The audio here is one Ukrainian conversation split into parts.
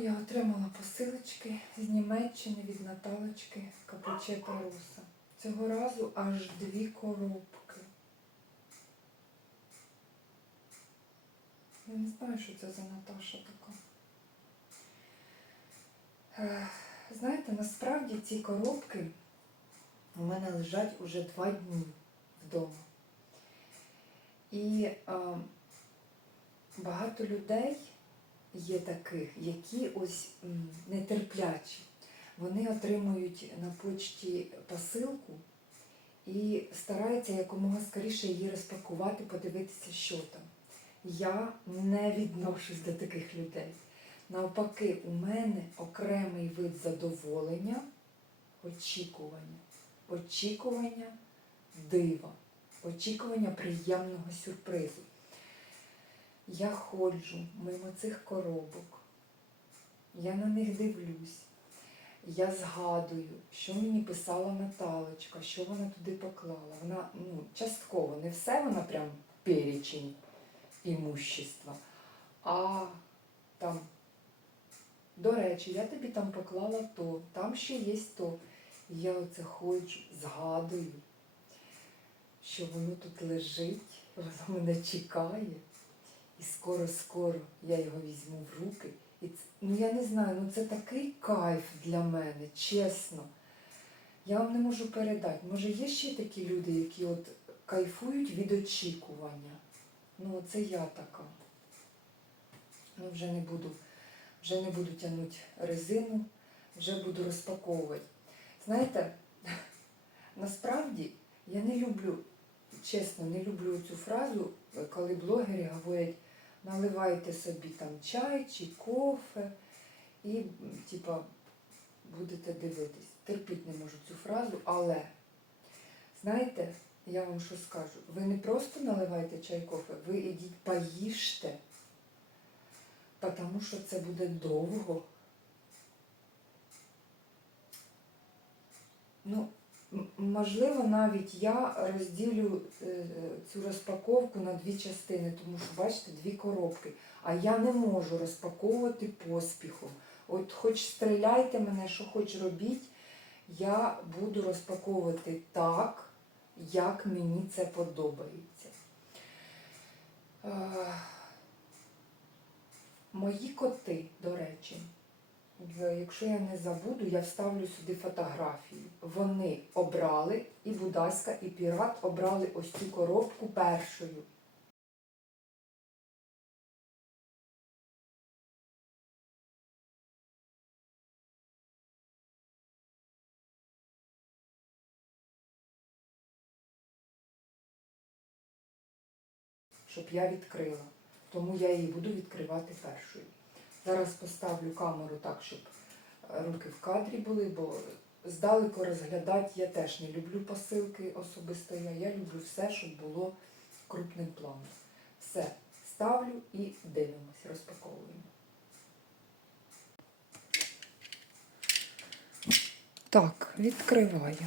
я отримала посилочки з Німеччини від Наталочки Капучета Руса. Цього разу аж дві коробки. Я не знаю, що це за Наташа така. Знаєте, насправді ці коробки у мене лежать уже два дні вдома. І е, багато людей є таких, які ось нетерплячі. Вони отримують на почті посилку і стараються якомога скоріше її розпакувати, подивитися, що там. Я не відношусь до таких людей. Навпаки, у мене окремий вид задоволення, очікування, очікування дива, очікування приємного сюрпризу. Я ходжу мимо цих коробок, я на них дивлюсь, я згадую, що мені писала Наталочка, що вона туди поклала. Вона ну, частково, не все вона прям перечень імущества, а там, до речі, я тобі там поклала то, там ще є то. І я оце ходжу, згадую, що воно тут лежить, воно мене чекає. І скоро-скоро я його візьму в руки. І це, ну я не знаю, ну це такий кайф для мене, чесно. Я вам не можу передати. Може, є ще такі люди, які от кайфують від очікування. Ну, це я така. Ну, вже не буду, вже не буду тягнути резину, вже буду розпаковувати. Знаєте, насправді я не люблю, чесно, не люблю цю фразу, коли блогери говорять, наливайте собі там чай чи кофе і, типа, будете дивитись. Терпіть не можу цю фразу, але знаєте, я вам що скажу, ви не просто наливайте чай кофе, ви ідіть поїжте, тому що це буде довго. Ну, можливо, навіть я розділю е, цю розпаковку на дві частини, тому що, бачите, дві коробки. А я не можу розпаковувати поспіхом. От хоч стріляйте мене, що хоч робіть, я буду розпаковувати так, як мені це подобається. Е, Мої коти, до речі, якщо я не забуду, я вставлю сюди фотографії. Вони обрали, і Будаська, і Пірат обрали ось цю коробку першою. Щоб я відкрила. Тому я її буду відкривати першою. Зараз поставлю камеру так, щоб руки в кадрі були, бо здалеку розглядати я теж не люблю посилки особисто я. Я люблю все, щоб було крупним планом. Все, ставлю і дивимось, розпаковуємо. Так, відкриваю.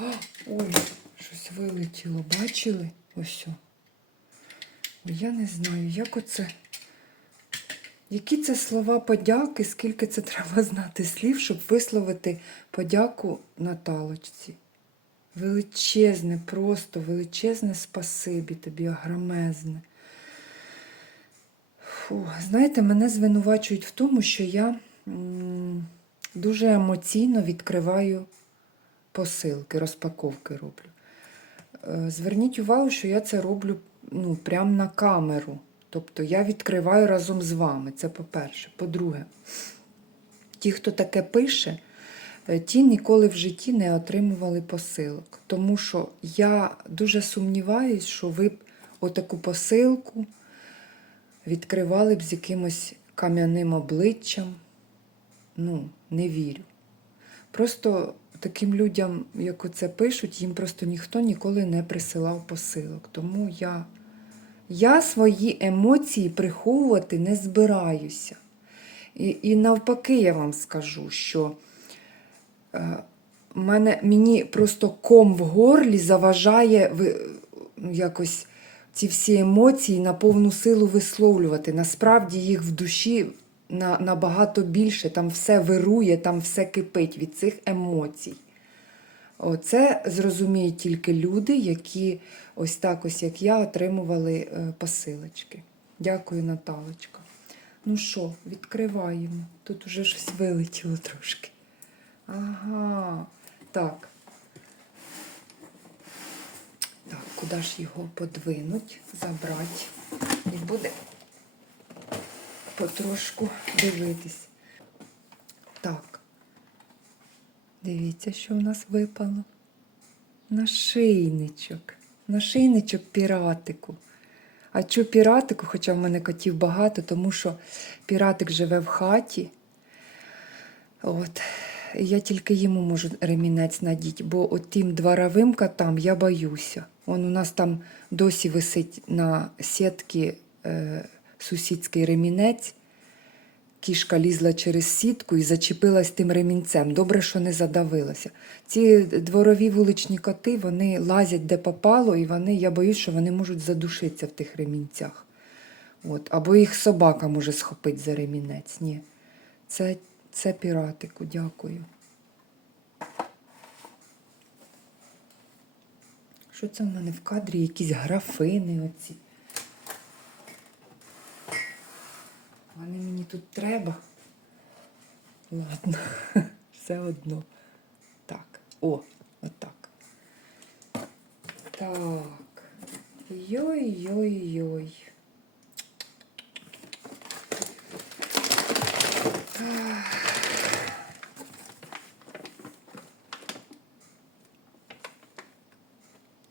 А, Ой, щось вилетіло, бачили? Ось. Ой, я не знаю, як оце. Які це слова подяки, скільки це треба знати слів, щоб висловити подяку Наталочці. Величезне, просто величезне спасибі тобі, агромезне. Фу, знаєте, мене звинувачують в тому, що я м, дуже емоційно відкриваю посилки, розпаковки роблю. Е, Зверніть увагу, що я це роблю ну, прямо на камеру. Тобто я відкриваю разом з вами. Це по-перше. По-друге, ті, хто таке пише, е, ті ніколи в житті не отримували посилок. Тому що я дуже сумніваюсь, що ви б отаку посилку відкривали б з якимось кам'яним обличчям. Ну, не вірю. Просто таким людям, як оце пишуть, їм просто ніхто ніколи не присилав посилок. Тому я, я свої емоції приховувати не збираюся. І, і навпаки, я вам скажу, що е, мене, мені просто ком в горлі заважає ви, ну, якось ці всі емоції на повну силу висловлювати. Насправді їх в душі на, набагато більше, там все вирує, там все кипить від цих емоцій. Оце зрозуміють тільки люди, які ось так, ось як я, отримували е, посилочки. Дякую, Наталочка. Ну що, відкриваємо. Тут уже щось вилетіло трошки. Ага. Так. Так, куди ж його подвинуть, забрати. І буде потрошку дивитись. Так. Дивіться, що в нас випало. Нашийничок. Нашийничок піратику. А чу піратику, хоча в мене котів багато, тому що піратик живе в хаті. От. Я тільки йому можу ремінець надіти, бо от тим дворовим котам я боюся. Он у нас там досі висить на сітці е, сусідський ремінець. Кішка лізла через сітку і зачепилась тим ремінцем. Добре, що не задавилася. Ці дворові вуличні коти вони лазять де попало, і вони, я боюсь, що вони можуть задушитися в тих ремінцях. От. Або їх собака може схопити за ремінець. Ні. Це, це піратику, дякую. Що це в мене в кадрі? Якісь графини оці. Вони мені тут треба. Ладно, все одно. Так, о, отак. Так. Йой-йой-йой.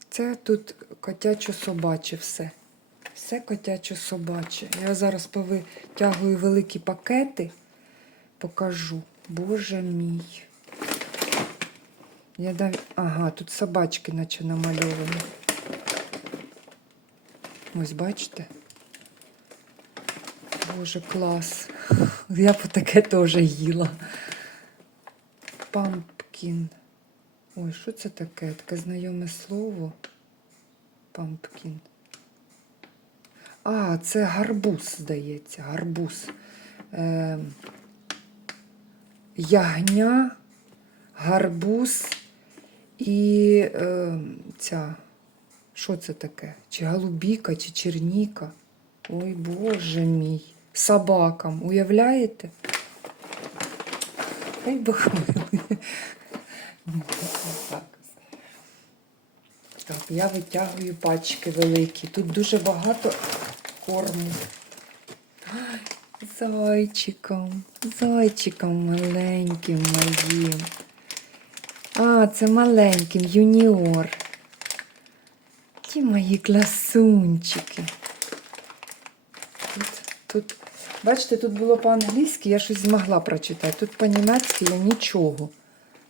Це тут котячо собаче все. Все котячо собаче. Я зараз повитягую великі пакети, покажу. Боже мій. Я дав... Ага, тут собачки наче намальовані. Ось бачите? Боже, клас. Я б таке теж їла. Пампкін. Ой, що це таке? Таке знайоме слово. Пампкін. А, це гарбуз, здається, гарбуз. Е, ягня, гарбуз і е, ця. Що це таке? Чи голубіка, чи черніка? Ой, Боже мій. Собакам, уявляєте? Хай милує. Так. Так, я витягую пачки великі. Тут дуже багато корму. Зайчиком, зайчиком маленьким моїм. А, це маленьким, юніор. Ті мої класунчики. Тут, тут, бачите, тут було по-англійськи, я щось змогла прочитати. Тут по-німецьки я нічого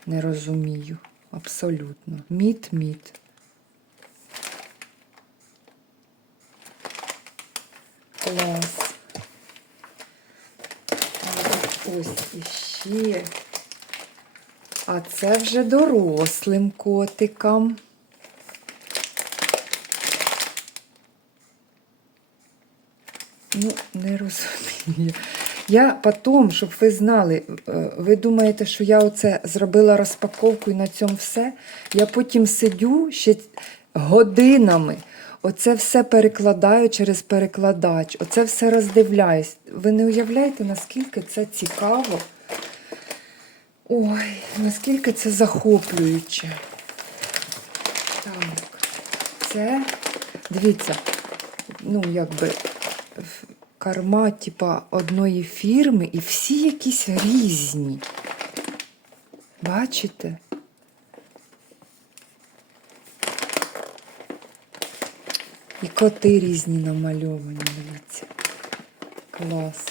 не розумію. Абсолютно. Міт-міт. Клас. Ось іще. А це вже дорослим котикам. Ну, не розумію. Я потім, щоб ви знали, е, ви думаєте, що я оце зробила розпаковку і на цьому все. Я потім сидю ще годинами. Оце все перекладаю через перекладач, оце все роздивляюсь. Ви не уявляєте, наскільки це цікаво? Ой, наскільки це захоплююче. Так, це, дивіться, ну, якби карма, типа, одної фірми, і всі якісь різні. Бачите? І коти різні намальовані, дивіться. Клас.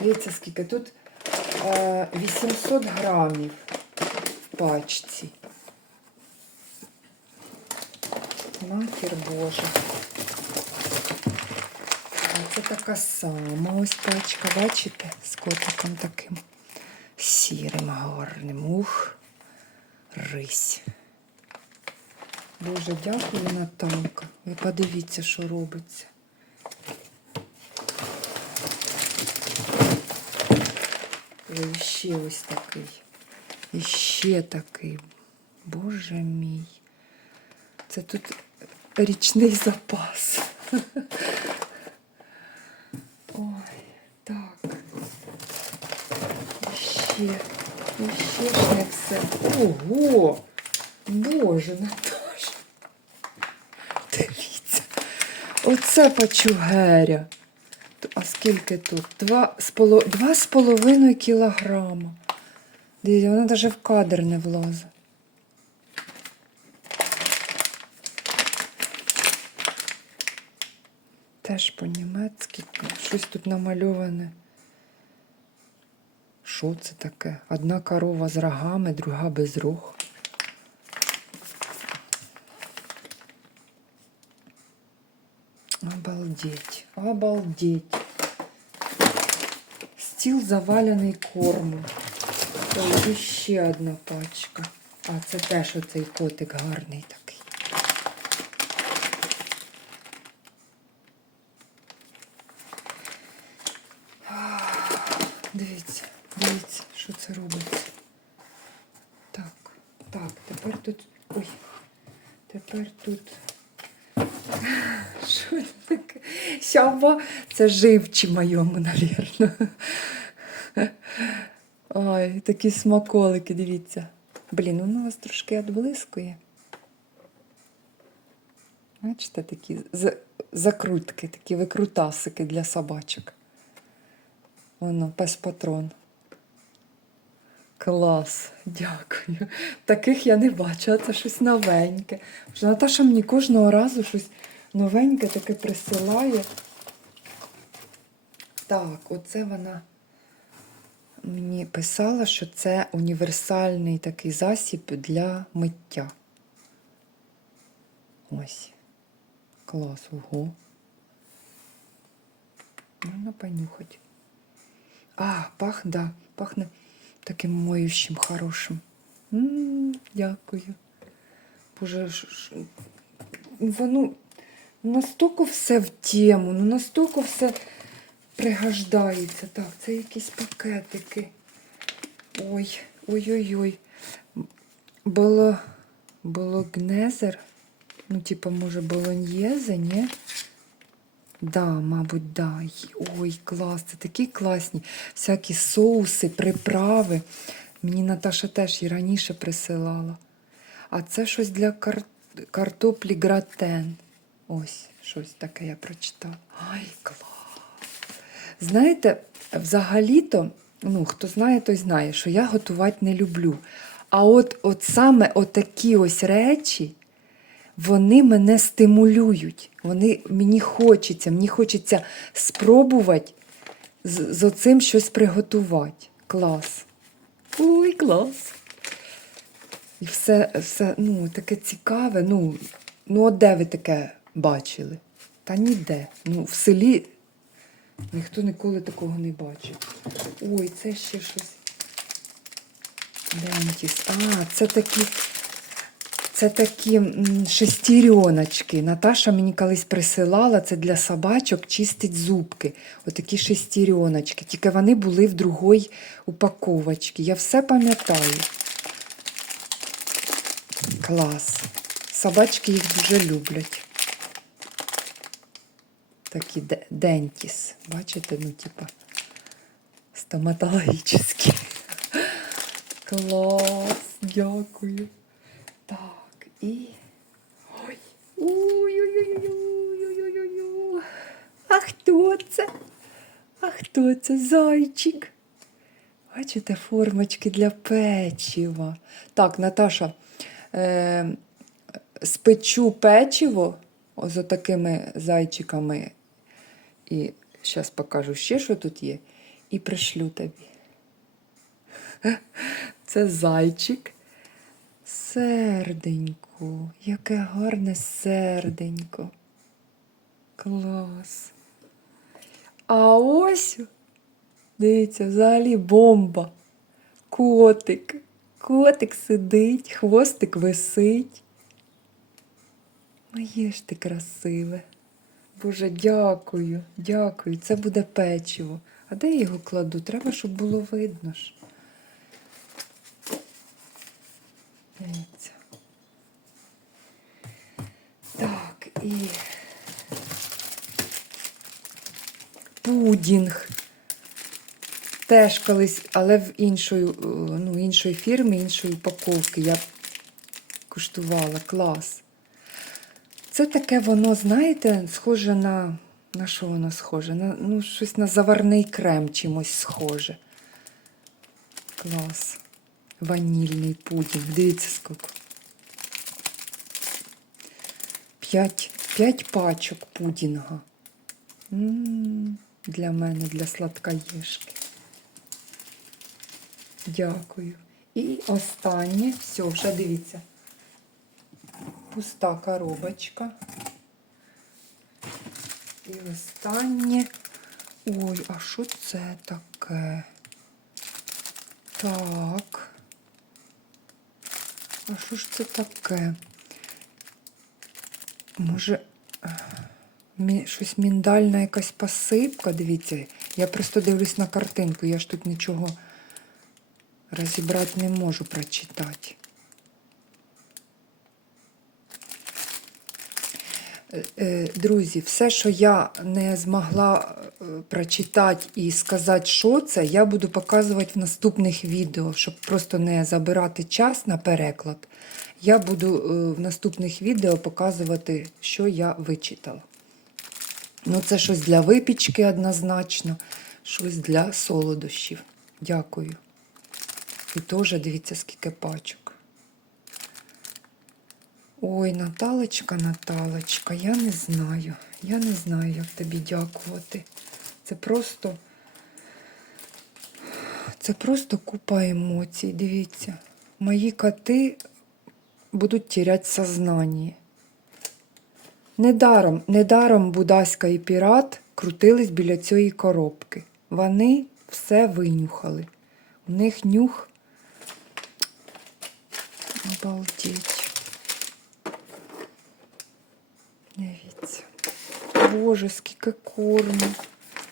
Дивіться, скільки тут е, 800 грамів в пачці. Матір Божа. А це така сама ось пачка, бачите, з котиком таким сірим, гарним. Ух. рись. Боже, дякую, Наталка. Ви подивіться, що робиться. І ще ось такий. І ще такий. Боже мій. Це тут річний запас. Ой, так. І ще, і ще ж не все. Ого! Боже, Наташа. Дивіться. Оце пачугеря. А скільки тут? Два з, поло... Два з половиною кілограма. Дивіться, вона навіть в кадр не влазить. Теж по-німецьки. Щось тут намальоване. Що це таке? Одна корова з рогами, друга без рог. Обалдеть, обалдеть. Стіл завалений кормом. Ой, ще одна пачка. А це теж оцей котик гарний такий. Дивіться, дивіться, що це робиться. Так, так, тепер тут. Ой, тепер тут. Що таке? Сява, це живчі моєму, навірно. Ой, такі смаколики, дивіться. Блін, воно вас трошки відблискує. Бачите, такі за- закрутки, такі викрутасики для собачок. Воно, пес патрон. Клас, дякую. Таких я не бачила, це щось новеньке. Вже Наташа мені кожного разу щось новеньке таке присилає. Так, оце вона мені писала, що це універсальний такий засіб для миття. Ось. Клас, ого. Можна понюхати. А, пах, да, пахне таким моющим хорошим. м дякую. Боже, ш- воно настільки все в тему, ну настільки все пригождається. Так, це якісь пакетики. Ой, ой-ой-ой. Було, бологнезер. Ну, типа, може, болоньєзе, ні? Да, мабуть, да. Ой, клас, це такі класні. Всякі соуси, приправи. Мені Наташа теж і раніше присилала. А це щось для кар... картоплі гратен. Ось, щось таке я прочитала. Ай, клас. Знаєте, взагалі-то, ну, хто знає, той знає, що я готувати не люблю. А от, от саме отакі ось речі, вони мене стимулюють. Вони, мені хочеться, мені хочеться спробувати з, з оцим щось приготувати. Клас. Ой, клас. І все, все ну, таке цікаве. Ну, ну, от де ви таке бачили? Та ніде. Ну, в селі ніхто ніколи такого не бачив. Ой, це ще щось. Дентіс. А, це такі. Це такі шестереночки. Наташа мені колись присилала це для собачок чистить зубки. Отакі шестереночки. Тільки вони були в другій упаковочці. Я все пам'ятаю. Клас. Собачки їх дуже люблять. Такі дентіс. Бачите, ну, типа стоматологічні. Клас, дякую. Так, і. Ой. Ой-ой-ой-ой-ой-ой-ой-ой. А хто це? А хто це? Зайчик. Бачите, формочки для печива. Так, Наташа, е, спечу печиво з такими зайчиками. І зараз покажу ще, що тут є. І пришлю тобі. Це зайчик. Серденько, яке гарне серденько. Клас. А ось, дивіться, взагалі бомба. Котик. Котик сидить, хвостик висить. Моє ж ти красиве. Боже, дякую, дякую. Це буде печиво. А де я його кладу? Треба, щоб було видно ж. Дивіться. Так, і пудінг. Теж колись, але в іншої, е, ну, іншої фірми, іншої упаковки я куштувала. Клас. Це таке воно, знаєте, схоже на. На що воно схоже? На, ну, щось на заварний крем чимось схоже. Клас. Ванільний пудінг. Дивіться скільки. П'ять, п'ять пачок пудінга. М, Для мене, для сладкоєшки. Дякую. І останнє, все, вже дивіться. Пуста коробочка. І останнє. Ой, а що це таке? Так. А що ж це таке? Може, е, щось міндальна якась посипка, дивіться. Я просто дивлюсь на картинку, я ж тут нічого розібрати не можу прочитати. Е, е, Друзі, все, що я не змогла е, прочитати і сказати, що це, я буду показувати в наступних відео, щоб просто не забирати час на переклад. Я буду е, в наступних відео показувати, що я вичитала. Ну, це щось для випічки однозначно, щось для солодощів. Дякую. І теж дивіться, скільки пачок. Ой, Наталочка, Наталочка, я не знаю. Я не знаю, як тобі дякувати. Це просто. Це просто купа емоцій. Дивіться. Мої коти будуть тіряти сознання. Недаром, недаром Будаська і пірат крутились біля цієї коробки. Вони все винюхали. У них нюх. Обалдеть. Дивіться. Боже, скільки корму,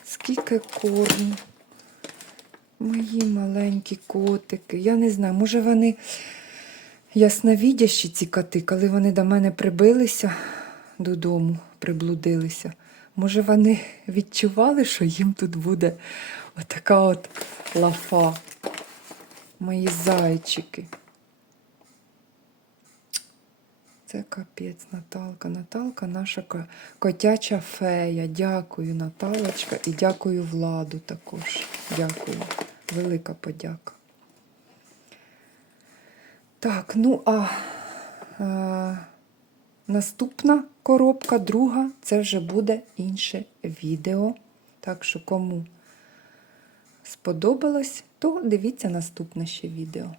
скільки корму. Мої маленькі котики. Я не знаю, може вони ясновідящі ці коти, коли вони до мене прибилися додому, приблудилися. Може, вони відчували, що їм тут буде отака от лафа. Мої зайчики. Це капець, Наталка. Наталка наша котяча фея. Дякую, Наталочка, і дякую владу також. Дякую. Велика подяка. Так, ну а е, наступна коробка, друга, це вже буде інше відео. Так що, кому сподобалось, то дивіться наступне ще відео.